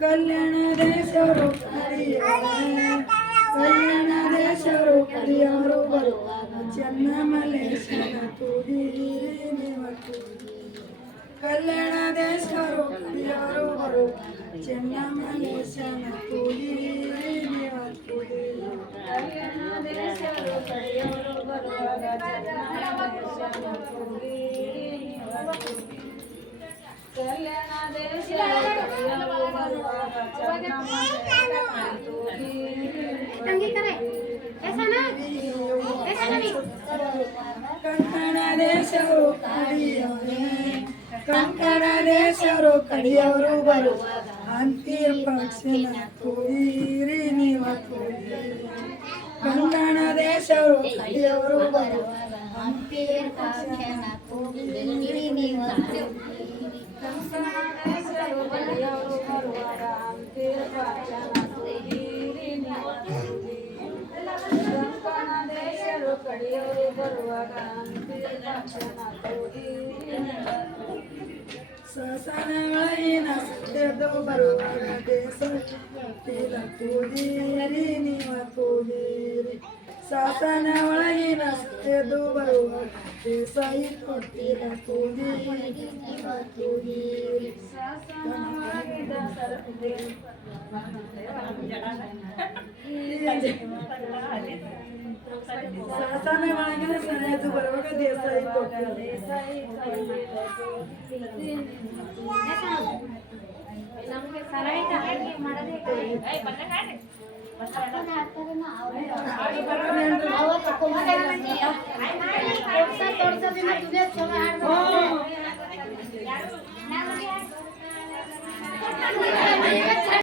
ಕಲ್ಯಾಣ ದೇಶರು ಕಲ್ಯಾಣ ದೇಶರು ಕರಿಯವರು ಬರುವಾಗ ಚೆನ್ನ ಮಲೇಶನ ತೂಗಿರಿ ನೀವು ಕಲ್ಯಾಣ ದೇಶರು ಕರಿಯವರು ಬರುವಾಗ ಚೆನ್ನ ಮಲೇಶನ ತೂಗಿರಿ ನೀವು ಕಲ್ಯಾಣ ದೇಶರು ಕರಿಯವರು ಬರುವಾಗ ಕಲ್ಯಾಣ ಕಂಕಣ ದೇಶರು ಕಡಿಯವರು ಬರುವಾಗ ಅಂತಿರ ಪಕ್ಷಿನ ಕೂಡಿರಿ ನೀವ ಕಂಕಣ ದೇಶರು ಕಡಿಯವರು ಬರುವಾಗ ಅಂತಿರ ಪಕ್ಷಿನ ಕೂಡಿರಿ ನೀವ ಕಡಿಯವರು ಬರುವಾಗ ಸಸನ ಒಳಗಿನ ಸತ್ಯದು ಬರುವಾಗ ದೇಶ ಕೂದಿರಿ ನೀವ ಕೂದಿರಿ ಶಾಸನ ಒಳಗಿನ ಸತ್ಯದು ಬರುವಾಗ ದೇಶ ಕೊಟ್ಟಿರ ಕೂದಿರಿ ನೀವ ಕೂದಿರಿ ಶಾಸನ ಒಳಗಿನ ಸತ್ಯದು ಬರುವಾಗ ದೇಸಾಯಿ ನಮಗೆ ಸರಳ ಮಾಡೋದೇ